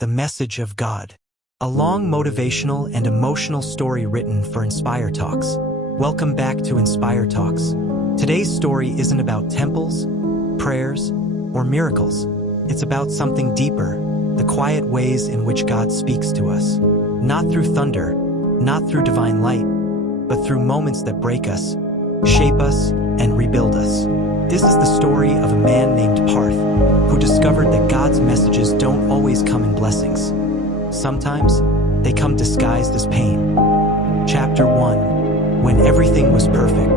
The Message of God. A long motivational and emotional story written for Inspire Talks. Welcome back to Inspire Talks. Today's story isn't about temples, prayers, or miracles. It's about something deeper, the quiet ways in which God speaks to us. Not through thunder, not through divine light, but through moments that break us, shape us, and rebuild us. This is the story of a man named Parth, who discovered that God's messages don't always come in blessings. Sometimes, they come disguised as pain. Chapter 1. When everything was perfect.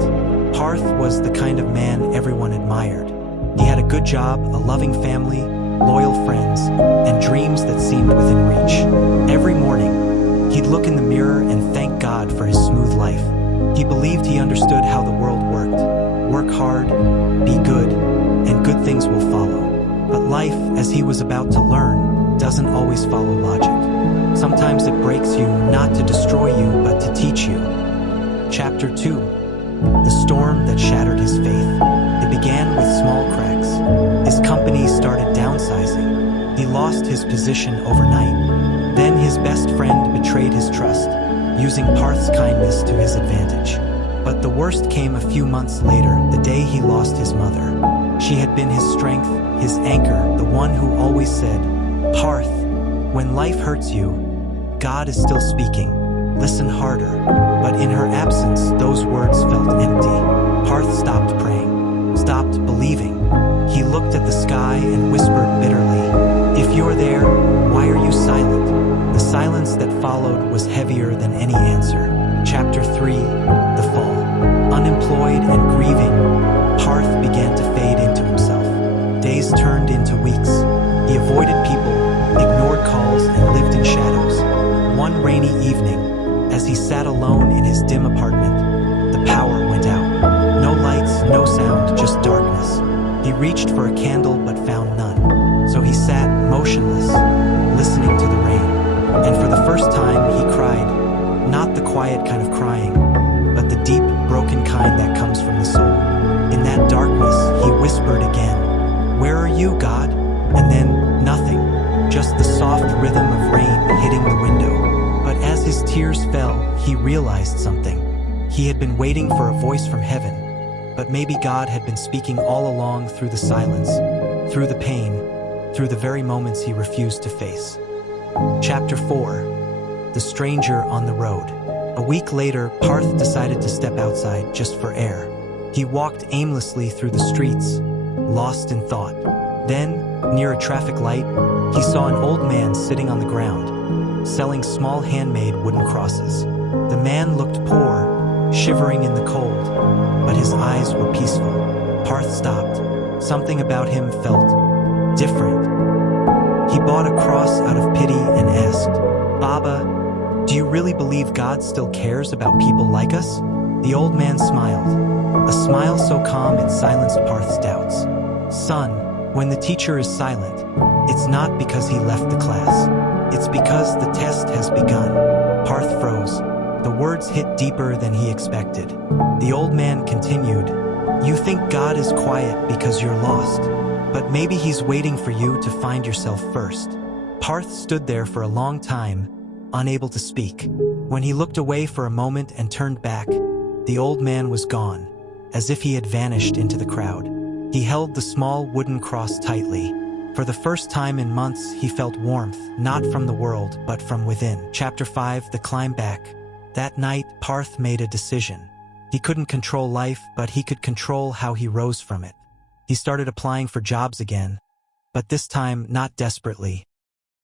Parth was the kind of man everyone admired. He had a good job, a loving family, loyal friends, and dreams that seemed within reach. Every morning, he'd look in the mirror and thank God for his smooth life. He believed he understood how the world worked. Work hard, be good, and good things will follow. But life, as he was about to learn, doesn't always follow logic. Sometimes it breaks you not to destroy you, but to teach you. Chapter 2. The storm that shattered his faith. It began with small cracks. His company started downsizing. He lost his position overnight. Then his best friend betrayed his trust, using Parth's kindness to his advantage. But the worst came a few months later, the day he lost his mother. She had been his strength, his anchor, the one who always said, "Parth, when life hurts you, God is still speaking. Listen harder." But in her absence, those words felt empty. Parth stopped praying, stopped believing. He looked at the sky and whispered bitterly, "If you're there, why are you silent?" The silence that followed was heavier than any answer. Chapter 3. The Fall. Unemployed and grieving, Parth began to fade into himself. Days turned into weeks. He avoided people, ignored calls, and lived in shadows. One rainy evening, as he sat alone in his dim apartment, the power went out. No lights, no sound, just darkness. He reached for a candle but found none. So he sat motionless, listening to the rain. And for the first time, he cried. Not the quiet kind of crying, but the deep, broken kind that comes from the soul. In that darkness, he whispered again, "Where are you, God?" And then, nothing, just the soft rhythm of rain hitting the window. But as his tears fell, he realized something. He had been waiting for a voice from heaven, but maybe God had been speaking all along through the silence, through the pain, through the very moments he refused to face. Chapter 4. The Stranger on the Road. A week later, Parth decided to step outside just for air. He walked aimlessly through the streets, lost in thought. Then, near a traffic light, he saw an old man sitting on the ground, selling small handmade wooden crosses. The man looked poor, shivering in the cold, but his eyes were peaceful. Parth stopped. Something about him felt different. He bought a cross out of pity and asked, "Baba, do you really believe God still cares about people like us?" The old man smiled, a smile so calm it silenced Parth's doubts. "Son, when the teacher is silent, it's not because he left the class. It's because the test has begun." Parth froze. The words hit deeper than he expected. The old man continued, "You think God is quiet because you're lost, but maybe he's waiting for you to find yourself first." Parth stood there for a long time, unable to speak. When he looked away for a moment and turned back, the old man was gone, as if he had vanished into the crowd. He held the small wooden cross tightly. For the first time in months, he felt warmth, not from the world, but from within. Chapter 5. The Climb Back. That night, Parth made a decision. He couldn't control life, but he could control how he rose from it. He started applying for jobs again, but this time not desperately,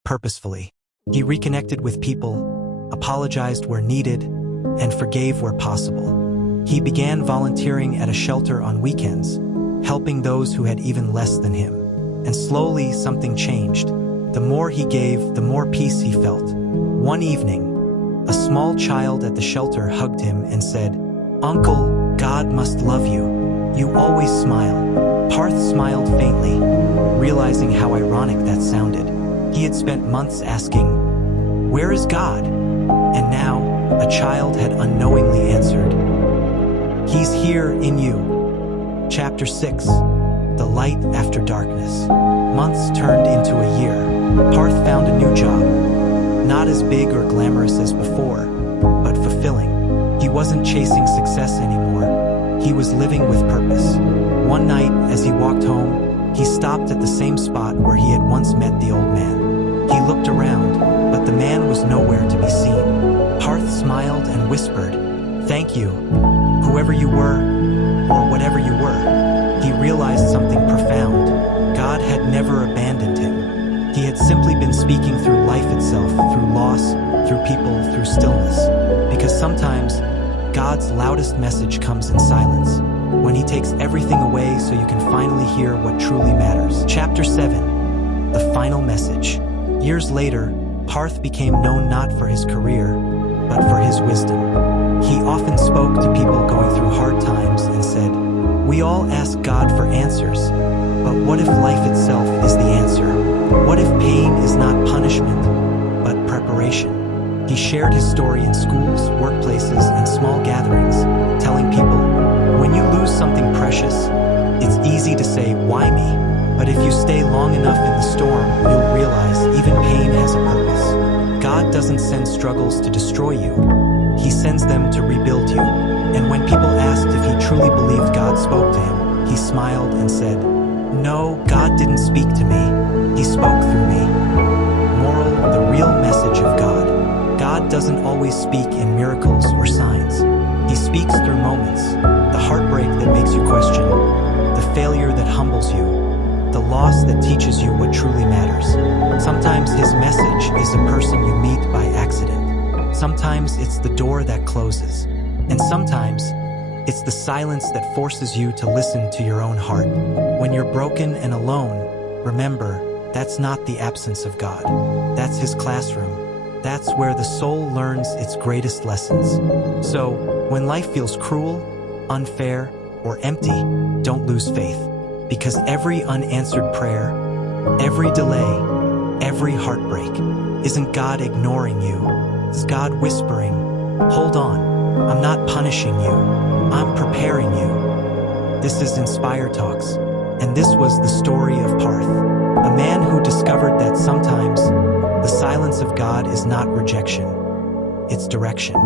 purposefully. He reconnected with people, apologized where needed, and forgave where possible. He began volunteering at a shelter on weekends, helping those who had even less than him. And slowly, something changed. The more he gave, the more peace he felt. One evening, a small child at the shelter hugged him and said, "Uncle, God must love you. You always smile." Parth smiled faintly, realizing how ironic that sounded. He had spent months asking, "Where is God?" And now, a child had unknowingly answered, "He's here in you." Chapter 6. the light after darkness. Months turned into a year. Parth found a new job. Not as big or glamorous as before, but fulfilling. He wasn't chasing success anymore. He was living with purpose. One night, as he walked home, he stopped at the same spot where he had once met the old man. He looked around, but the man was nowhere to be seen. Parth smiled and whispered, "Thank you, whoever you were, or whatever you were." He realized something profound. God had never abandoned him. He had simply been speaking through life itself, through loss, through people, through stillness. Because sometimes, God's loudest message comes in silence, when He takes everything away so you can finally hear what truly matters. Chapter 7. The Final Message. Years later, Parth became known not for his career, but for his wisdom. He often spoke to people going through hard times and said, "We all ask God for answers, but what if life itself is the answer? What if pain is not punishment, but preparation?" He shared his story in schools, workplaces, and small gatherings, telling people, when you lose something precious, it's easy to say, "Why me?" But if you stay long enough in the storm, you'll realize even pain has a purpose. God doesn't send struggles to destroy you. He sends them to rebuild you. And when people asked if he truly believed God spoke to him, he smiled and said, "No, God didn't speak to me. He spoke through me." Moral: the real message of God. God doesn't always speak in miracles or signs. He speaks through moments, the heartbreak that makes you question, the failure that humbles you, the loss that teaches you what truly matters. Sometimes his message is a person you meet by accident. Sometimes it's the door that closes. And sometimes it's the silence that forces you to listen to your own heart. When you're broken and alone, remember, that's not the absence of God. That's His classroom. That's where the soul learns its greatest lessons. So, when life feels cruel, unfair, or empty, don't lose faith. Because every unanswered prayer, every delay, every heartbreak, isn't God ignoring you. It's God whispering, "Hold on, I'm not punishing you, I'm preparing you." This is Inspire Talks, and this was the story of Parth, a man who discovered that sometimes the silence of God is not rejection, it's direction.